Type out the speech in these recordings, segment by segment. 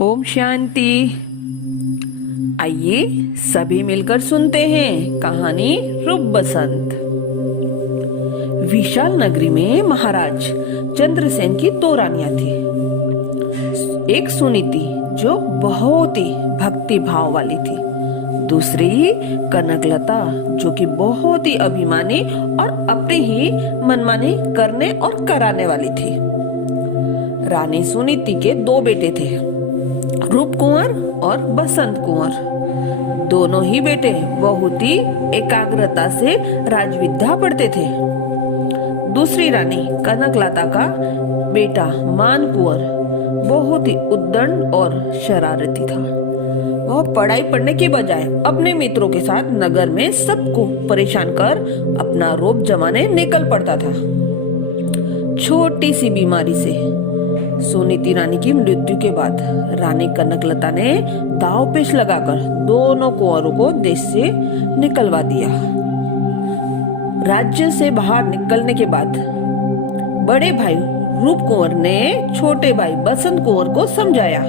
ओम शांति। आइए सभी मिलकर सुनते हैं कहानी रूप बसंत। विशाल नगरी में महाराज चंद्रसेन की दो रानियां थी। एक सुनीति जो बहुत ही भक्ति भाव वाली थी, दूसरी कनकलता जो कि बहुत ही अभिमानी और अपने ही मनमानी करने और कराने वाली थी। रानी सुनीति के दो बेटे थे, रूप कुंवर और बसंत कुंवर। दोनों ही बेटे बहुत ही एकाग्रता से राजविद्या पढ़ते थे। दूसरी रानी कनकलता का बेटा मान कुंवर बहुत ही उद्दंड और शरारती था। वह पढ़ाई पढ़ने की बजाय अपने मित्रों के साथ नगर में सबको परेशान कर अपना रोब जमाने निकल पड़ता था। छोटी सी बीमारी से सुनीति रानी की मृत्यु के बाद रानी कनकलता ने दाव पेश लगाकर दोनों कुंवरों को देश से निकलवा दिया। राज्य से बाहर निकलने के बाद बड़े भाई रूप कुंवर ने छोटे भाई बसंत कुंवर को समझाया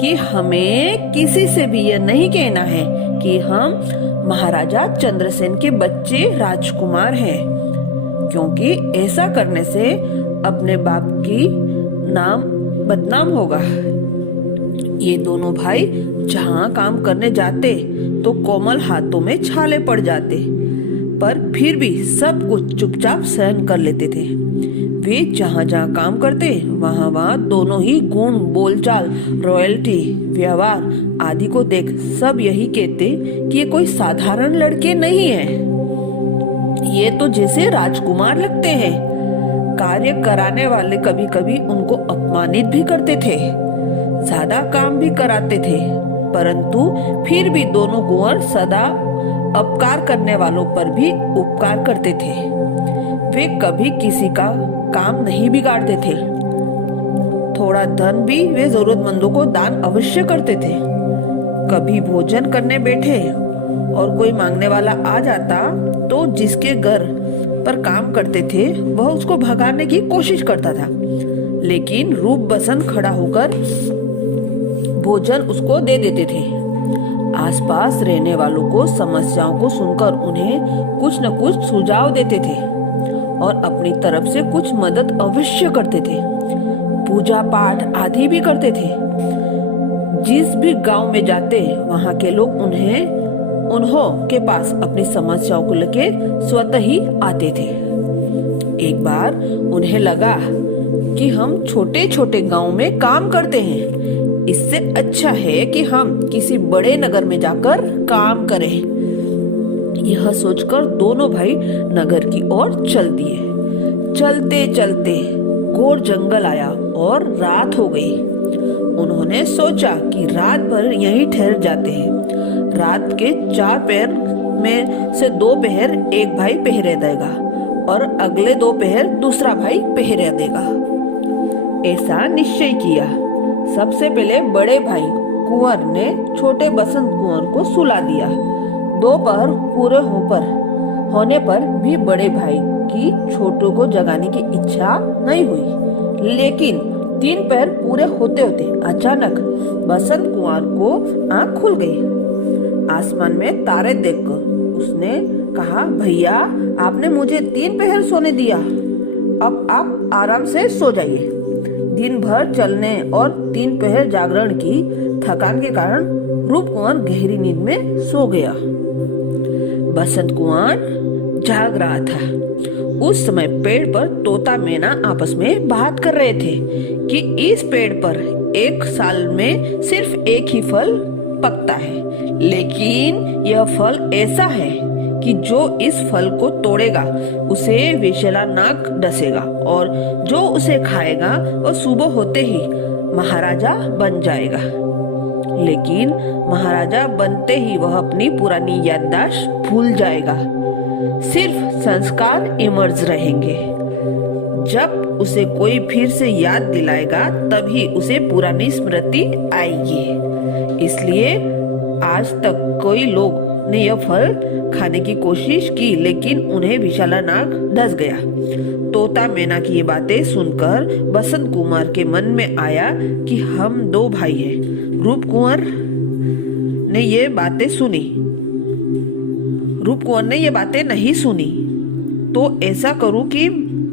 कि हमें किसी से भी यह नहीं कहना है कि हम महाराजा चंद्रसेन के बच्चे राजकुमार हैं, क्योंकि ऐसा करने से अपने बाप की नाम बदनाम होगा। ये दोनों भाई जहाँ काम करने जाते तो कोमल हाथों में छाले पड़ जाते, पर फिर भी सब कुछ चुपचाप सहन कर लेते थे। वे जहाँ जहाँ काम करते वहाँ वहाँ दोनों ही गुण, बोलचाल, रॉयल्टी, व्यवहार आदि को देख सब यही कहते कि ये कोई साधारण लड़के नहीं हैं। ये तो जैसे राजकुमार लगते हैं। कार्य कराने वाले कभी कभी उनको अपमानित भी करते थे, ज्यादा काम भी कराते थे, परंतु फिर भी दोनों कुंवर सदा अपकार करने वालों पर भी उपकार करते थे। वे कभी किसी का काम नहीं बिगाड़ते थे। थोड़ा धन भी वे जरूरतमंदों को दान अवश्य करते थे। कभी भोजन करने बैठे और कोई मांगने वाला आ जाता तो जिसके घर पर काम करते थे वह उसको भगाने की कोशिश करता था, लेकिन रूप बसंत खड़ा होकर भोजन उसको दे देते थे। आसपास रहने वालों को समस्याओं को सुनकर उन्हें कुछ न कुछ सुझाव देते थे और अपनी तरफ से कुछ मदद अवश्य करते थे। पूजा पाठ आदि भी करते थे। जिस भी गांव में जाते वहां के लोग उन्हों के पास अपनी समस्याओं को लेके स्वतः ही आते थे। एक बार उन्हें लगा कि हम छोटे छोटे गांव में काम करते हैं, इससे अच्छा है कि हम किसी बड़े नगर में जाकर काम करें। यह सोचकर दोनों भाई नगर की ओर चल दिए। चलते चलते घोर जंगल आया और रात हो गई। उन्होंने सोचा कि रात भर यहीं ठहर जाते हैं। रात के 4 पहर में से 2 पहर एक भाई पहरे देगा और अगले 2 पहर दूसरा भाई पहरे देगा। ऐसा निश्चय किया। सबसे पहले बड़े भाई कुंवर ने छोटे बसंत कुंवर को सुला दिया। 2 पहर पूरे होने पर भी बड़े भाई की छोटू को जगाने की इच्छा नहीं हुई, लेकिन 3 पहर पूरे होते होते अचानक बसंत कुंवर को आंख खुल गई। आसमान में तारे देखकर उसने कहा, भैया आपने मुझे 3 पहर सोने दिया, अब आप आराम से सो जाइए। दिन भर चलने और 3 पहर जागरण की थकान के कारण रूप कुंवर गहरी नींद में सो गया। बसंत कुंवर जाग रहा था। उस समय पेड़ पर तोता मैना आपस में बात कर रहे थे कि इस पेड़ पर 1 साल में सिर्फ एक ही फल पकता है, लेकिन यह फल ऐसा है कि जो इस फल को तोड़ेगा उसे विषैला नाग डसेगा और जो उसे खाएगा वह सुबह होते ही महाराजा बन जाएगा। लेकिन महाराजा बनते ही वह अपनी पुरानी याददाश्त भूल जाएगा। सिर्फ संस्कार इमर्ज रहेंगे। जब उसे कोई फिर से याद दिलाएगा तभी उसे पुरानी स्मृति आएगी। इसलिए आज तक कोई लोग ने यह फल खाने की कोशिश की, लेकिन उन्हें विषैला नाग डस गया। तोता मैना की ये बातें सुनकर बसंत कुंवर के मन में आया कि हम दो भाई हैं। रूप कुंवर ने ये बातें सुनी। रूप कुंवर ने ये बातें नहीं सुनी। तो ऐसा करूं कि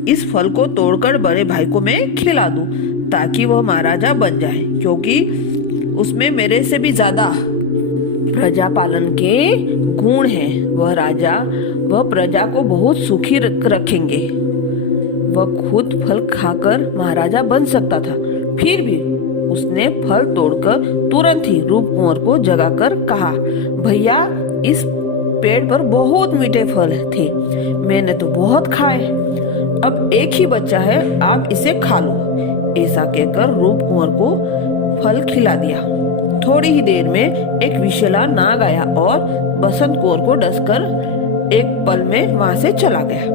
इस फल को तोड़कर बड़े भाई को मैं खिला दूं ताकि वह महाराजा बन जाए, क्योंकि उसमें मेरे से भी ज्यादा प्रजा पालन के गुण हैं। वह प्रजा को बहुत सुखी रखेंगे। वह खुद फल खाकर महाराजा बन सकता था। फिर भी उसने फल तोड़कर तुरंत ही रूप कुंवर को जगाकर कहा, भैया इस पेड़ पर बहुत मीठे फल थे, मैंने तो बहुत खाए, अब एक ही बच्चा है, आप इसे खा लो। ऐसा कहकर रूप कुंवर को फल खिला दिया। थोड़ी ही देर में एक विषैला नाग आया और बसंत कुंवर को डसकर एक पल में वहां से चला गया।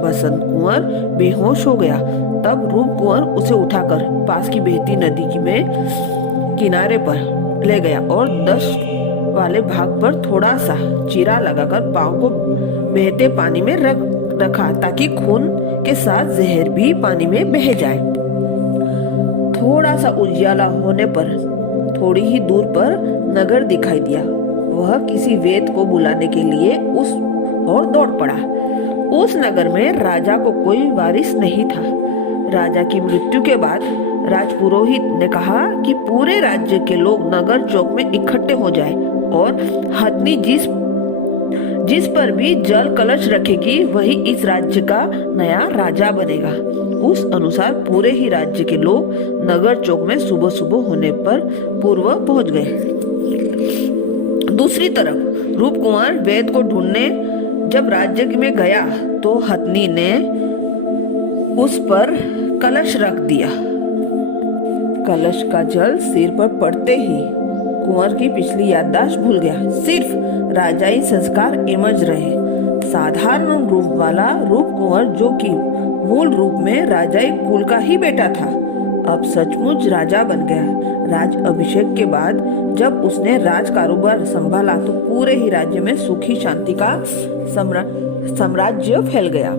बसंत कुंवर बेहोश हो गया। तब रूप कुंवर उसे उठाकर पास की बहती नदी में किनारे पर ले गया और 10 वाले भाग पर थोड़ा सा चीरा लगाकर पांव को बहते पानी में रखा ताकि खून के साथ जहर भी पानी में बह जाए। थोड़ा सा उजियाला होने पर थोड़ी ही दूर पर नगर दिखाई दिया। वह किसी वेद को बुलाने के लिए उस ओर दौड़ पड़ा। उस नगर में राजा को कोई वारिस नहीं था। राजा की मृत्यु के बाद राजपुरोहित ने कहा कि पूरे राज्य के लोग नगर चौक में इकट्ठे हो जाए और हथनी जिस पर भी जल कलश रखेगी वही इस राज्य का नया राजा बनेगा। उस अनुसार पूरे ही राज्य के लोग नगर चौक में सुबह सुबह होने पर पूर्व पहुंच गए। दूसरी तरफ रूप कुंवर वेद को ढूंढने जब राज्य में गया तो हथनी ने उस पर कलश रख दिया। कलश का जल सिर पर पड़ते ही कुंवर की पिछली याददाश्त भूल गया। सिर्फ राजाई संस्कार इमज रहे। साधारण रूप वाला रूप कुंवर, जो कि मूल रूप में राजाई कुल का ही बेटा था, अब सचमुच राजा बन गया। राज अभिषेक के बाद जब उसने राज कारोबार संभाला तो पूरे ही राज्य में सुखी शांति का साम्राज्य फैल गया।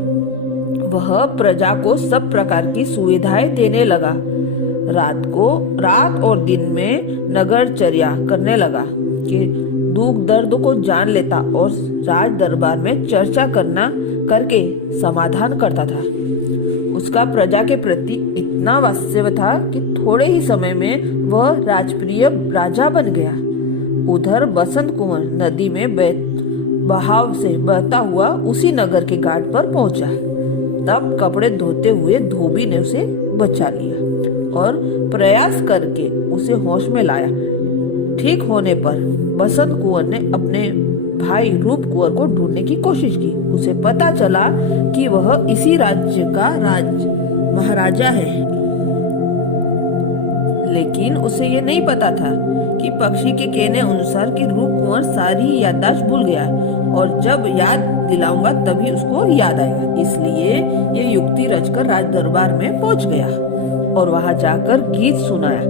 वह प्रजा को सब प्रकार की सुविधाएं देने लगा। रात और दिन में नगरचर्या करने लगा कि दुख दर्द को जान लेता और राज दरबार में चर्चा करके समाधान करता था। उसका प्रजा के प्रति इतना वात्सल्य था कि थोड़े ही समय में वह राजप्रिय राजा बन गया। उधर बसंत कुंवर नदी में बहाव से बहता हुआ उसी नगर के घाट पर पहुंचा। तब कपड़े धोते हुए धोबी ने उसे बचा लिया और प्रयास करके उसे होश में लाया। ठीक होने पर बसंत कुंवर ने अपने भाई रूप कुंवर को ढूंढने की कोशिश की। उसे पता चला कि वह इसी राज्य का महाराजा है, लेकिन उसे ये नहीं पता था कि पक्षी के कहने अनुसार कि रूप कुंवर सारी याददाश्त भूल गया और जब याद दिलाऊंगा तभी उसको याद आएगा। इसलिए ये युक्ति रचकर राज दरबार में पहुंच गया और वहां जाकर गीत सुनाया,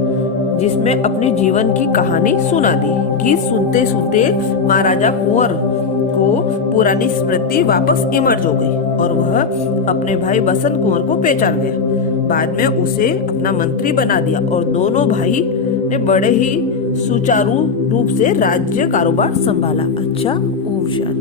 जिसमें अपने जीवन की कहानी सुना दी। गीत सुनते सुनते महाराजा कुंवर को पुरानी स्मृति वापस इमर्ज हो गई और वह अपने भाई बसंत कुंवर को पहचान गया। बाद में उसे अपना मंत्री बना दिया और दोनों भाई ने बड़े ही सुचारू रूप से राज्य कारोबार संभाला। अच्छा, ओम शांति।